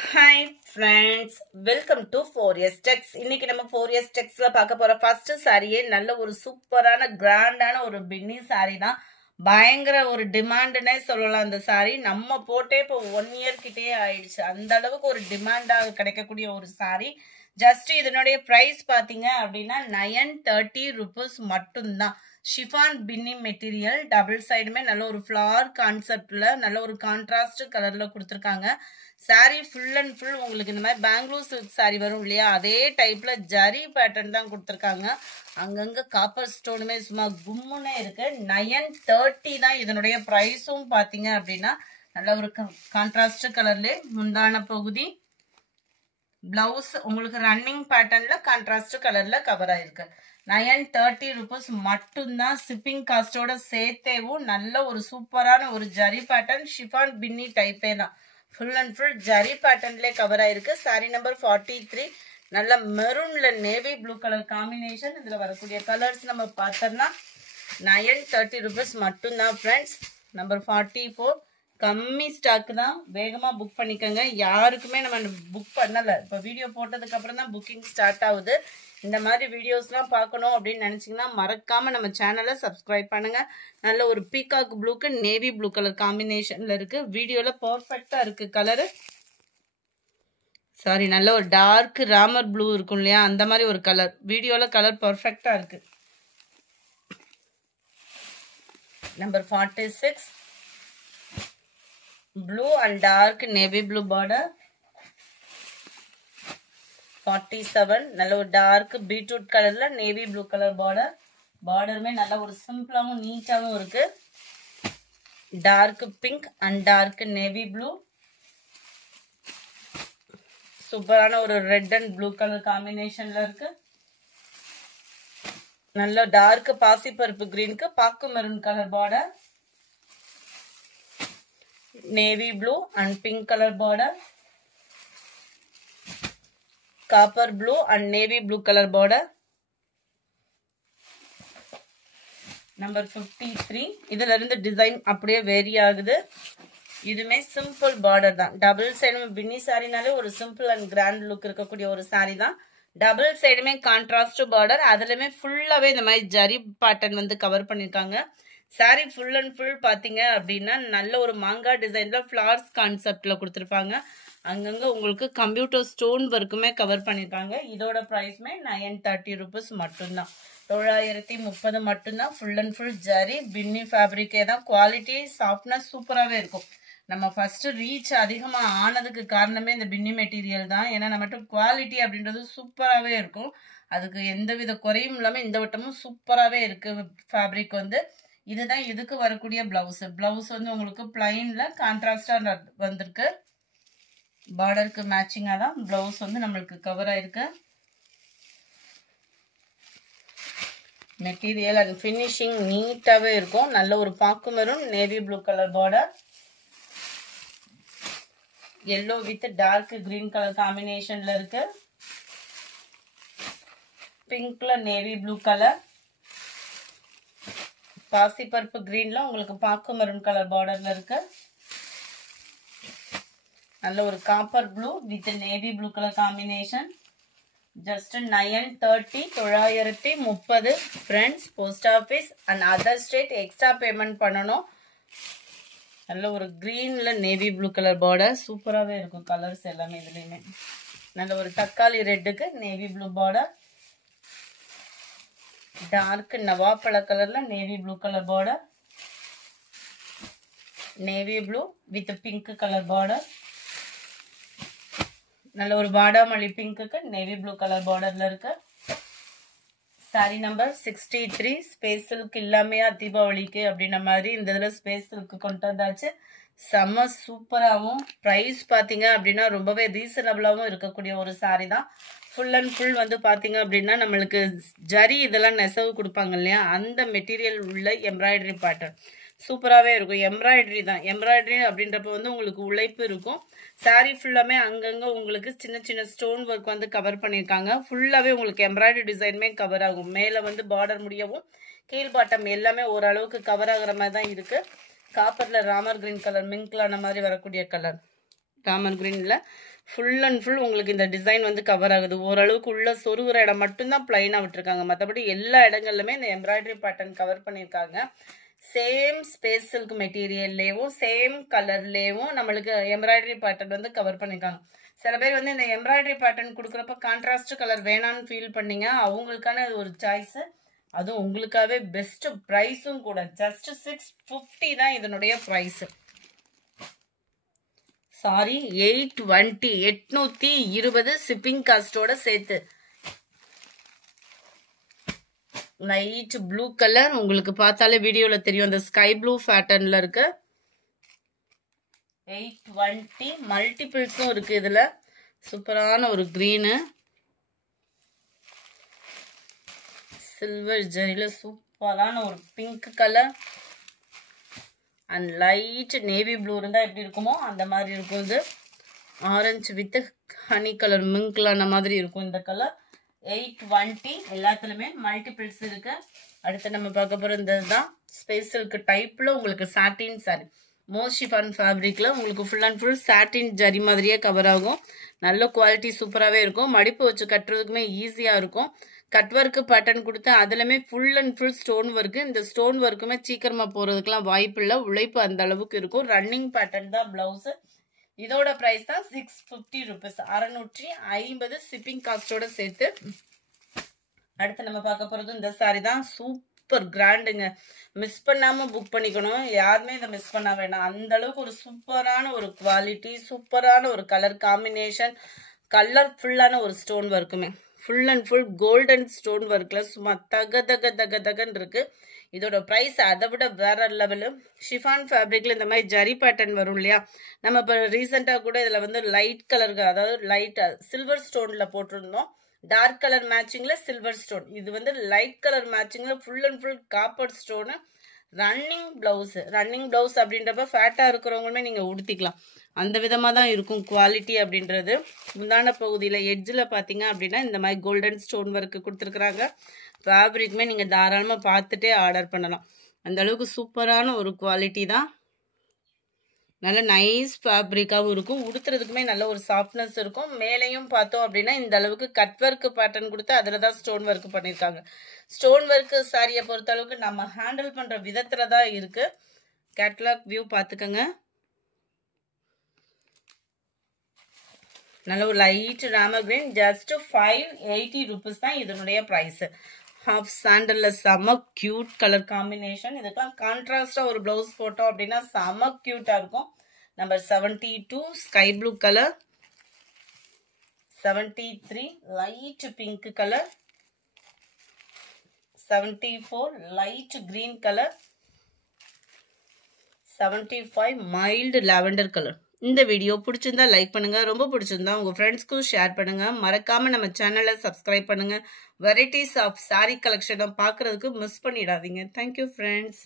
Hi friends, welcome to 4S Tex. இன்னைக்கு நம்ம 4S Texல பார்க்க போற ஃபர்ஸ்ட் சாரியே நல்ல ஒரு சூப்பரான கிராண்டான ஒரு பின்னி சாரி தான். பயங்கர ஒரு டிமாண்ட்னே சொல்லலாம். அந்த சாரி நம்ம போட்டே இப்போ 1 இயர் கிட்டே ஆயிடுச்சு. அந்த அளவுக்கு ஒரு டிமாண்டாக கிடைக்கக்கூடிய ஒரு சாரி. ஜஸ்ட் இதனுடைய பிரைஸ் பாத்தீங்க அப்படின்னா 930 rupees மட்டும்தான். ஷிஃபான் பின்னி மெட்டீரியல், டபுள் சைடுமே நல்ல ஒரு ஃபிளார் கான்செப்ட்ல நல்ல ஒரு கான்ட்ராஸ்ட் கலர்ல கொடுத்துருக்காங்க. சாரி ஃபுல் அண்ட் ஃபுல் உங்களுக்கு இந்த மாதிரி பெங்களூர் சில்க் சாரி வரும் இல்லையா, அதே டைப்ல ஜரி பேட்டர்ன் தான் கொடுத்துருக்காங்க. அங்கங்க காப்பர் ஸ்டோனுமே சும்மா கும்முன்னே இருக்கு. 930 தான் இதனுடைய பிரைஸும் பாத்தீங்க அப்படின்னா நல்ல ஒரு கான்ட்ராஸ்ட் கலர்ல முந்தான பகுதி, பிளவுஸ் உங்களுக்கு ரன்னிங் பேட்டர்ன்ல கான்ட்ராஸ்ட் கலர்ல கவர் ஆயிருக்கு. 930 rupees மட்டும்தான். ஷிப்பிங் காஸ்டோட சேர்த்தேவும் நல்ல ஒரு சூப்பரான ஒரு ஜரி பேட்டர்ன், ஷிஃபான் பின்னி டைப்பே தான். ஃபுல் அண்ட் ஃபுல் ஜரி பேட்டர்ன்லேயே கவர் ஆயிருக்கு. சாரி நம்பர் 43 நல்ல மெரூன்ல நேவி ப்ளூ கலர் காம்பினேஷன். இதுல வரக்கூடிய கலர்ஸ் நம்ம பார்த்தோம்னா 930 rupees மட்டும்தான் ஃப்ரெண்ட்ஸ். நம்பர் 44 கம்மி ஸ்டாக் தான், வேகமா புக் பண்ணிக்கோங்க. யாருக்குமே நம்ம புக் பண்ணல, இப்போ வீடியோ போட்டதுக்கு அப்புறம் தான் புக்கிங் ஸ்டார்ட் ஆகுது. இந்த மாதிரி வீடியோஸ்லாம் பார்க்கணும் அப்படின்னு நினைச்சீங்கன்னா மறக்காம நம்ம சேனலை சப்ஸ்கிரைப் பண்ணுங்க. நல்ல ஒரு பீகாக் ப்ளூக்கு நேவி ப்ளூ கலர் காம்பினேஷன்ல இருக்கு. வீடியோல பர்ஃபெக்டா இருக்கு கலரு. சாரி, நல்ல ஒரு டார்க் ராமர் ப்ளூ இருக்கும் இல்லையா, அந்த மாதிரி ஒரு கலர். வீடியோல கலர் பர்ஃபெக்டா இருக்கு. Number 46 blue and dark navy blue border. 47 நல்ல ஒரு டார்க் பீட்ரூட் கலர்ல நேவி ப்ளூ கலர் பார்டர். பார்டருமே நல்ல ஒரு சிம்பிளாவும் நீட்டாவும் இருக்கு. Dark pink and dark navy blue, சூப்பரான ஒரு ரெட் அண்ட் ப்ளூ கலர் காம்பினேஷன்ல இருக்கு. நல்ல டார்க் பாசிப்பருப்பு கிரீனுக்கு பாக்கு maroon colour border, navy blue and pink colour border, copper blue and navy blue colour border. Number 53 இதுல இருந்து டிசைன் அப்படியே வேரி ஆகுது. இதுமே சிம்பிள் பார்டர் தான். டபுள் சைடும் பின்னி சாரினாலே ஒரு சிம்பிள் அண்ட் கிராண்ட் லுக் இருக்கக்கூடிய ஒரு சாரி தான். டபுள் சைடுமே கான்ட்ராஸ்ட் பார்டர், அதுலயுமே ஃபுல்லாவே இந்த மாதிரி ஜரி பேட்டர்ன் வந்து கவர் பண்ணிருக்காங்க. சாரி ஃபுல் அண்ட் ஃபுல் பாத்தீங்க அப்படின்னா நல்ல ஒரு மாங்கா டிசைன்ல ஃபிளார்ஸ் கான்செப்ட்ல கொடுத்துருப்பாங்க. அங்கங்க உங்களுக்கு கம்ப்யூட்டர் ஸ்டோன் ஒர்க்குமே கவர் பண்ணிருக்காங்க. இதோட பிரைஸ்மே 930 rupees மட்டும்தான். 930 மட்டும்தான். ஃபுல் அண்ட் ஃபுல் ஜரி பின்னி ஃபேப்ரிக்கே தான். குவாலிட்டி சாஃப்ட்னஸ் சூப்பராகவே இருக்கும். நம்ம ஃபர்ஸ்ட் ரீச் அதிகமாக ஆனதுக்கு காரணமே இந்த பின்னி மெட்டீரியல் தான். ஏன்னா நம்மகிட்ட குவாலிட்டி அப்படின்றது சூப்பராகவே இருக்கும். அதுக்கு எந்தவித குறையும் இல்லாமல் இந்த வட்டமும் சூப்பராகவே இருக்கு ஃபேப்ரிக் வந்து. இதுதான் இதுக்கு வரக்கூடிய பிளவுஸ். பிளவுஸ் வந்து உங்களுக்கு பிளைன்ல கான்ட்ராஸ்டா வந்திருக்கு. பார்டருக்கு மேட்சிங்கா தான் பிளவுஸ் வந்து நம்மளுக்கு கவர் ஆயிருக்கு. மெட்டீரியல் அண்ட் ஃபினிஷிங் நீட்டாவே இருக்கும். நல்ல ஒரு பாக்கு maroon navy blue colour border, yellow with dark green colour காம்பினேஷன்ல இருக்கு. பிங்க்ல நேவி ப்ளூ கலர், பாசிப்பருப்பு கிரீன்ல உங்களுக்கு பாக்கு மெரூன் கலர் பார்டர்ல இருக்கு. நல்ல ஒரு copper blue with navy blue colour combination. Just 930 930 friends. Post office and other state extra payment பண்ணணும். நல்ல ஒரு கிரீன்ல நேவி ப்ளூ கலர் பார்டர், சூப்பராகவே இருக்கும் கலர்ஸ் எல்லாமே இதுலையுமே. நல்ல ஒரு தக்காளி ரெட்டுக்கு நேவி ப்ளூ பார்டர், டார்க் நவாப்பழ கலர்ல navy blue colour border, navy blue with pink colour border. நல்ல ஒரு வாடாமல்லி பிங்க்குக்கு நேவி ப்ளூ கலர் பார்டர்ல இருக்கு. சாரி நம்பர் 63 ஸ்பேஸ் சில்க் இல்லாமையா தீபாவளிக்கு அப்படின்ன மாதிரி இந்த இதுல ஸ்பேஸ் சில்க் கொண்டு வந்தாச்சு. செம்ம சூப்பராகவும், பிரைஸ் பாத்தீங்க அப்படின்னா ரொம்பவே ரீசனபிளாகவும் இருக்கக்கூடிய ஒரு சாரி தான். ஃபுல் அண்ட் ஃபுல் வந்து பாத்தீங்க அப்படின்னா நம்மளுக்கு ஜரி இதெல்லாம் நெசவு கொடுப்பாங்க இல்லையா, அந்த மெட்டீரியல் உள்ள எம்ப்ராய்டரி பேட்டர்ன் சூப்பராகவே இருக்கும். எம்ப்ராய்டரி தான். எம்ப்ராய்டரி அப்படின்றப்ப வந்து உங்களுக்கு உழைப்பு இருக்கும். சாரி ஃபுல்லாமே அங்கங்க உங்களுக்கு சின்ன சின்ன ஸ்டோன் ஒர்க் வந்து கவர் பண்ணியிருக்காங்க. ஃபுல்லாவே உங்களுக்கு எம்ப்ராய்டரி டிசைனுமே கவர் ஆகும். மேலே வந்து பார்டர் முடியவும் கீழ் பாட்டம் எல்லாமே ஓரளவுக்கு கவர் ஆகுற மாதிரி தான் இருக்கு. காப்பர்ல ராமர் கிரீன் கலர் மிங்க்லான மாதிரி வரக்கூடிய கலர் ராமர் கிரீன்ல ஃபுல் அண்ட் ஃபுல் உங்களுக்கு இந்த டிசைன் வந்து கவர் ஆகுது. ஓரளவுக்கு உள்ள சொருகிற இடம் மட்டும்தான் பிளைனாக விட்டுருக்காங்க. மற்றபடி எல்லா இடங்கள்லுமே இந்த எம்ப்ராய்டரி பேட்டர்ன் கவர் பண்ணியிருக்காங்க. சேம் ஸ்பேஸ் சில்க் மெட்டீரியல்லேயும் சேம் கலர்லேயும் நம்மளுக்கு எம்ப்ராய்டரி பேட்டர்ன் வந்து கவர் பண்ணியிருக்காங்க. சில பேர் வந்து இந்த எம்ப்ராய்டரி பேட்டர்ன் கொடுக்குறப்ப கான்ட்ராஸ்ட் கலர் வேணான்னு ஃபீல் பண்ணீங்க. அவங்களுக்கான ஒரு சாய்ஸு, அதுவும் உங்களுக்காகவே பெஸ்ட் ப்ரைஸும் கூட. ஜஸ்ட் 650 தான் இதனுடைய ப்ரைஸு. சாரி 820, 820 ஷிப்பிங் காஸ்டோட சேர்த்து. லைட் ப்ளூ கலர், உங்களுக்கு பார்த்தாலே வீடியோவில் தெரியும், அந்த ஸ்கை ப்ளூ பேட்டர்னில் இருக்கு. 820 மல்டிபிள்ஸும் இருக்கு இதில். சூப்பரான ஒரு க்ரீனு, சில்வர் ஜரியில் சூப்பரான ஒரு pink colour and light navy blue இருந்தால் எப்படி இருக்குமோ அந்த மாதிரி இருக்கும். இது ஆரஞ்சு வித் ஹனி கலர் மிங்க்லான மாதிரி இருக்கும் இந்த கலர். 820 எல்லாத்துலேயுமே மல்டிபிள்ஸ் இருக்கு. அடுத்து நம்ம பார்க்க போகிற இந்த தான் ஸ்பேஸ் சில்க் டைப்பில் உங்களுக்கு சாட்டின் சாரி, மோஷிஃபான் ஃபேப்ரிக்கில் உங்களுக்கு ஃபுல் அண்ட் ஃபுல் சாட்டின் ஜரி மாதிரியே கவர் ஆகும். நல்ல குவாலிட்டி சூப்பராகவே இருக்கும். மடிப்பு வச்சு கட்டுறதுக்குமே ஈஸியாக இருக்கும். கட் ஒர்க்கு பேட்டர்ன் கொடுத்து அதுலமே full and full stone work. இந்த ஸ்டோன் ஒர்க்குமே சீக்கிரமாக போகிறதுக்கெலாம் வாய்ப்பு இல்லை, உழைப்பு அந்த அளவுக்கு இருக்கும். ரன்னிங் பேட்டர்ன் தான் ப்ளவுஸு. இதோட ப்ரைஸ் தான் 650 ருபீஸ், 650 ஷிப்பிங் காஸ்டோட சேர்த்து. அடுத்து நம்ம பார்க்க போகிறது இந்த சாரி தான். சூப்பர் கிராண்டுங்க, மிஸ் பண்ணாமல் புக் பண்ணிக்கணும். யாருமே இதை மிஸ் பண்ண வேண்டாம். அந்த அளவுக்கு ஒரு சூப்பரான ஒரு குவாலிட்டி, சூப்பரான ஒரு கலர் காம்பினேஷன், கலர்ஃபுல்லான ஒரு ஸ்டோன் ஒர்க்குமே. Full and full golden stone ஒர்க்கில் சும்மா தகன்னு இருக்குது. இதோட ப்ரைஸ் அதை விட வேற லெவலு. ஷிஃபான் ஃபேப்ரிக்கில் இந்த மாதிரி ஜரி பேட்டர்ன் வரும் இல்லையா, நம்ம இப்போ ரீசெண்டாக கூட இதில் வந்து லைட் கலருக்கு, அதாவது லைட் சில்வர் ஸ்டோனில் போட்டிருந்தோம். டார்க் கலர் மேட்சிங்கில் சில்வர் ஸ்டோன், இது வந்து லைட் கலர் மேட்சிங்கில் full and full copper stone. Running blouse, running blouse அப்படின்றப்ப ஃபேட்டாக இருக்கிறவங்களுமே நீங்கள் உடுத்திக்கலாம். அந்த விதமாக தான் இருக்கும் குவாலிட்டி அப்படின்றது. முந்தான பகுதியில் எட்ஜில் பார்த்தீங்க அப்படின்னா இந்த மாதிரி கோல்டன் ஸ்டோன் ஒர்க்கு கொடுத்துருக்குறாங்க. ஃபேப்ரிக்குமே நீங்கள் தாராளமாக பார்த்துட்டே ஆர்டர் பண்ணலாம். அந்த அளவுக்கு சூப்பரான ஒரு குவாலிட்டி தான். நல்ல நைஸ் ஃபேப்ரிக்காகவும் இருக்கும். உடுத்துறதுக்குமே நல்ல ஒரு சாஃப்ட்னஸ் இருக்கும். மேலேயும் பார்த்தோம் அப்படின்னா இந்த அளவுக்கு கட் ஒர்க்கு பேட்டர்ன் கொடுத்து அதில் தான் ஸ்டோன் ஒர்க்கு பண்ணியிருக்காங்க. ஸ்டோன் ஒர்க்கு சாரியை பொறுத்த அளவுக்கு நம்ம ஹேண்டில் பண்ணுற விதத்தில் தான் இருக்குது. கேட்லாக் வியூ பார்த்துக்கோங்க. நல்ல ஒரு light Ramar green, just 580 rupees தான் இதனுடைய ப்ரைஸு. ஹாஃப் சாண்டலில் செம க்யூட் கலர் காம்பினேஷன். இதுக்கெல்லாம் கான்ட்ராஸ்டாக ஒரு ப்ளவுஸ் போட்டோம் அப்படின்னா செம க்யூட்டாக இருக்கும். Number 72 sky blue colour, 73 light pink colour, 74 light green colour, 75 mild lavender colour. இந்த வீடியோ பிடிச்சிருந்தா லைக் பண்ணுங்க, ரொம்ப பிடிச்சிருந்தா உங்க ஃப்ரெண்ட்ஸ்க்கும் ஷேர் பண்ணுங்க. மறக்காம நம்ம சேனலை சப்ஸ்கிரைப் பண்ணுங்க. வெரைட்டிஸ் ஆஃப் சாரி கலெக்ஷனை பார்க்கறதுக்கு மிஸ் பண்ணிடாதீங்க. Thank you friends.